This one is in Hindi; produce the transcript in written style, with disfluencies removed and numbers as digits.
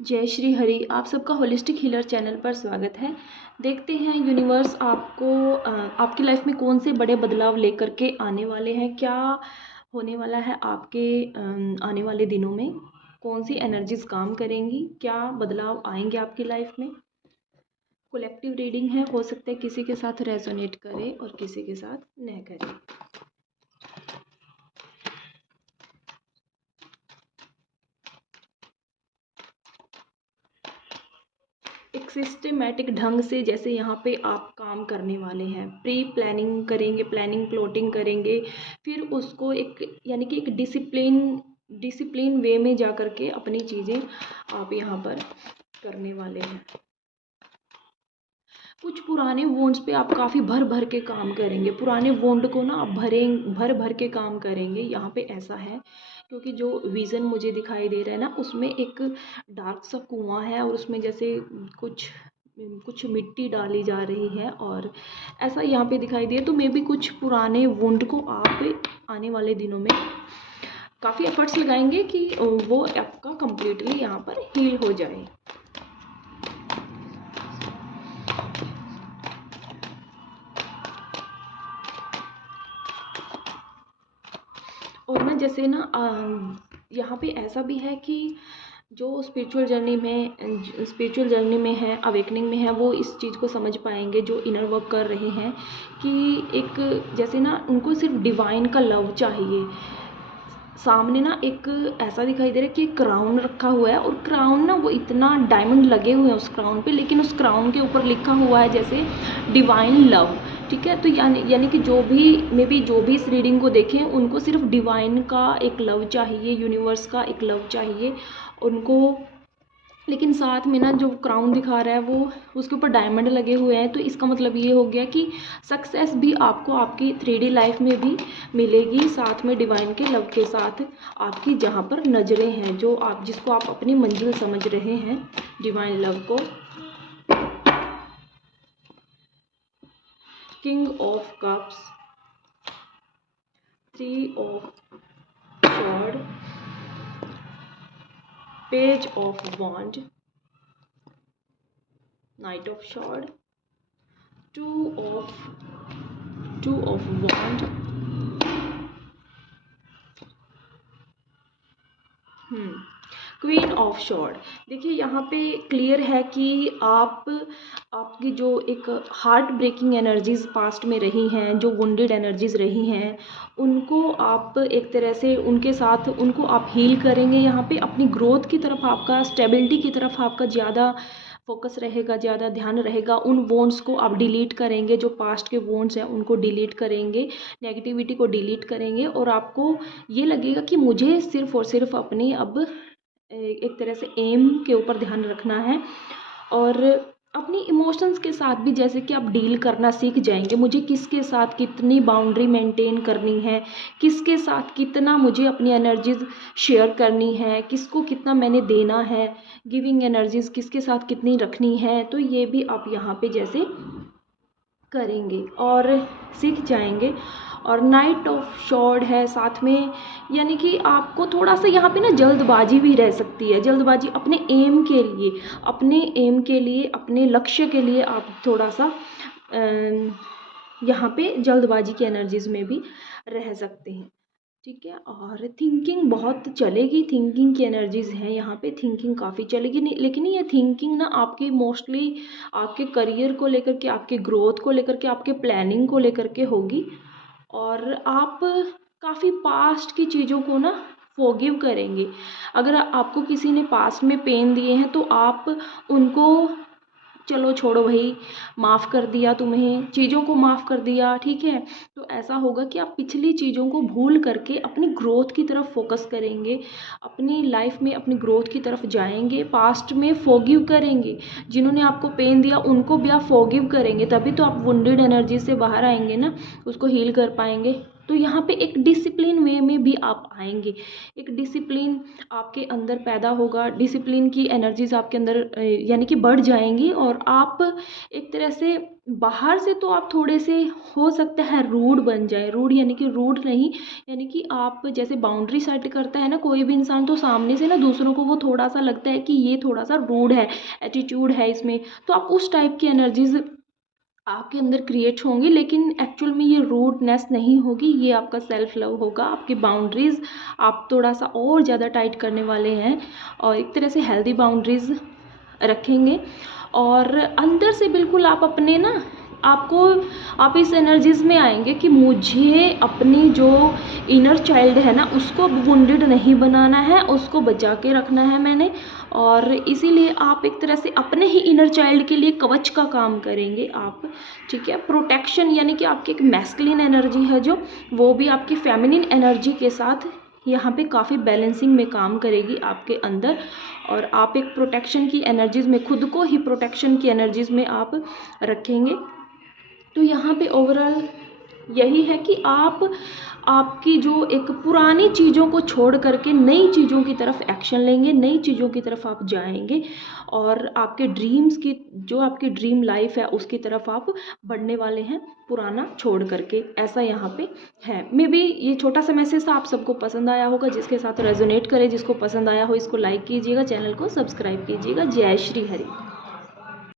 जय श्री हरि। आप सबका होलिस्टिक हीलर चैनल पर स्वागत है। देखते हैं यूनिवर्स आपको आपकी लाइफ में कौन से बड़े बदलाव लेकर के आने वाले हैं, क्या होने वाला है आपके आने वाले दिनों में, कौन सी एनर्जीज काम करेंगी, क्या बदलाव आएंगे आपकी लाइफ में। कलेक्टिव रीडिंग है, हो सकता है किसी के साथ रेजोनेट करे और किसी के साथ न करे। एक सिस्टमेटिक ढंग से जैसे यहाँ पे आप काम करने वाले हैं, प्री प्लानिंग करेंगे, प्लानिंग प्लॉटिंग करेंगे, फिर उसको एक यानी कि एक डिसिप्लिन वे में जा कर के अपनी चीज़ें आप यहाँ पर करने वाले हैं। कुछ पुराने वॉन्ड्स पे आप काफ़ी भर भर के काम करेंगे, पुराने वॉन्ड को ना आप भर भर के काम करेंगे। यहाँ पे ऐसा है क्योंकि जो विज़न मुझे दिखाई दे रहा है ना, उसमें एक डार्क सा कुआं है और उसमें जैसे कुछ कुछ मिट्टी डाली जा रही है और ऐसा यहाँ पे दिखाई दे। तो मे बी कुछ पुराने वुंड को आप आने वाले दिनों में काफ़ी एफर्ट्स लगाएंगे कि वो आपका कंप्लीटली यहाँ पर हील हो जाए। और ना जैसे ना यहाँ पे ऐसा भी है कि जो स्पिरिचुअल जर्नी में है, अवेकनिंग में है, वो इस चीज़ को समझ पाएंगे, जो इनर वर्क कर रहे हैं, कि एक जैसे ना उनको सिर्फ डिवाइन का लव चाहिए। सामने ना एक ऐसा दिखाई दे रहा है कि क्राउन रखा हुआ है और क्राउन ना वो इतना डायमंड लगे हुए हैं उस क्राउन पे, लेकिन उस क्राउन के ऊपर लिखा हुआ है जैसे डिवाइन लव। ठीक है, तो यानी कि जो भी इस रीडिंग को देखें उनको सिर्फ डिवाइन का एक लव चाहिए, यूनिवर्स का एक लव चाहिए उनको। लेकिन साथ में ना जो क्राउन दिखा रहा है वो उसके ऊपर डायमंड लगे हुए हैं, तो इसका मतलब ये हो गया कि सक्सेस भी आपको आपकी 3D लाइफ में भी मिलेगी, साथ में डिवाइन के लव के साथ आपकी जहाँ पर नज़रें हैं, जो आप जिसको आप अपनी मंजिल समझ रहे हैं, डिवाइन लव को। King of cups, 3 of sword, page of wand, knight of sword, 2 of wand, queen of sword. देखिए यहाँ पे क्लियर है कि आपकी जो एक हार्ट ब्रेकिंग एनर्जीज पास्ट में रही हैं, जो वुंडेड एनर्जीज रही हैं, उनको आप एक तरह से उनके साथ उनको आप हील करेंगे। यहाँ पे अपनी ग्रोथ की तरफ आपका, स्टेबिलिटी की तरफ आपका ज़्यादा फोकस रहेगा, ज़्यादा ध्यान रहेगा। उन वॉन्ड्स को आप डिलीट करेंगे, जो पास्ट के वॉन्ड्स हैं उनको डिलीट करेंगे, नेगेटिविटी को डिलीट करेंगे, और आपको ये लगेगा कि मुझे सिर्फ और सिर्फ अपनी अब एक तरह से एम के ऊपर ध्यान रखना है, और अपनी इमोशंस के साथ भी जैसे कि आप डील करना सीख जाएंगे। मुझे किसके साथ कितनी बाउंड्री मेंटेन करनी है, किसके साथ कितना मुझे अपनी एनर्जीज शेयर करनी है, किसको कितना मैंने देना है, गिविंग एनर्जीज किसके साथ कितनी रखनी है, तो ये भी आप यहाँ पे जैसे करेंगे और सीख जाएंगे। और नाइट ऑफ स्वॉर्ड है साथ में, यानी कि आपको थोड़ा सा यहाँ पे ना जल्दबाजी भी रह सकती है, जल्दबाजी अपने एम के लिए अपने लक्ष्य के लिए आप थोड़ा सा यहाँ पे जल्दबाजी की एनर्जीज में भी रह सकते हैं। ठीक है, और थिंकिंग बहुत चलेगी, थिंकिंग की एनर्जीज हैं यहाँ पे, थिंकिंग काफ़ी चलेगी। नहीं, लेकिन ये थिंकिंग ना आपकी मोस्टली आपके करियर को लेकर के, आपके ग्रोथ को लेकर के, आपके प्लानिंग को लेकर के होगी। और आप काफ़ी पास्ट की चीज़ों को ना फॉरगिव करेंगे। अगर आपको किसी ने पास्ट में पेन दिए हैं तो आप उनको चलो छोड़ो भाई, माफ़ कर दिया तुम्हें, चीज़ों को माफ़ कर दिया, ठीक है। तो ऐसा होगा कि आप पिछली चीज़ों को भूल करके अपनी ग्रोथ की तरफ फोकस करेंगे, अपनी लाइफ में अपनी ग्रोथ की तरफ जाएंगे, पास्ट में फॉरगिव करेंगे। जिन्होंने आपको पेन दिया उनको भी आप फॉरगिव करेंगे, तभी तो आप वुंडेड एनर्जी से बाहर आएंगे ना, उसको हील कर पाएंगे। तो यहाँ पे एक डिसिप्लिन वे में भी आप आएंगे, एक डिसिप्लिन आपके अंदर पैदा होगा, डिसिप्लिन की एनर्जीज आपके अंदर यानी कि बढ़ जाएंगी, और आप एक तरह से बाहर से तो आप थोड़े से हो सकता है रूड बन जाए, रूड यानी कि रूड नहीं, यानी कि आप जैसे बाउंड्री सेट करता है ना कोई भी इंसान, तो सामने से ना दूसरों को वो थोड़ा सा लगता है कि ये थोड़ा सा रूड है, एटीट्यूड है इसमें, तो आप उस टाइप की एनर्जीज आपके अंदर क्रिएट होंगी, लेकिन एक्चुअल में ये रूडनेस नहीं होगी, ये आपका सेल्फ लव होगा। आपकी बाउंड्रीज आप थोड़ा सा और ज़्यादा टाइट करने वाले हैं, और एक तरह से हेल्दी बाउंड्रीज रखेंगे, और अंदर से बिल्कुल आप अपने ना आप इस एनर्जीज में आएंगे कि मुझे अपनी जो इनर चाइल्ड है ना उसको वुंडेड नहीं बनाना है, उसको बचा के रखना है मैंने, और इसीलिए आप एक तरह से अपने ही इनर चाइल्ड के लिए कवच का काम करेंगे आप, ठीक है। प्रोटेक्शन यानी कि आपकी एक मैस्कुलिन एनर्जी है जो, वो भी आपकी फेमिनिन एनर्जी के साथ यहाँ पे काफ़ी बैलेंसिंग में काम करेगी आपके अंदर, और आप एक प्रोटेक्शन की एनर्जीज में, खुद को ही प्रोटेक्शन की एनर्जीज में आप रखेंगे। तो यहाँ पे ओवरऑल यही है कि आपकी जो एक पुरानी चीज़ों को छोड़ करके नई चीज़ों की तरफ एक्शन लेंगे, नई चीज़ों की तरफ आप जाएंगे, और आपके ड्रीम्स की जो आपकी ड्रीम लाइफ है उसकी तरफ आप बढ़ने वाले हैं, पुराना छोड़ करके, ऐसा यहाँ पे है। मे बी ये छोटा सा मैसेज था, आप सबको पसंद आया होगा, जिसके साथ रेजोनेट करे, जिसको पसंद आया हो इसको लाइक कीजिएगा, चैनल को सब्सक्राइब कीजिएगा। जय श्री हरि।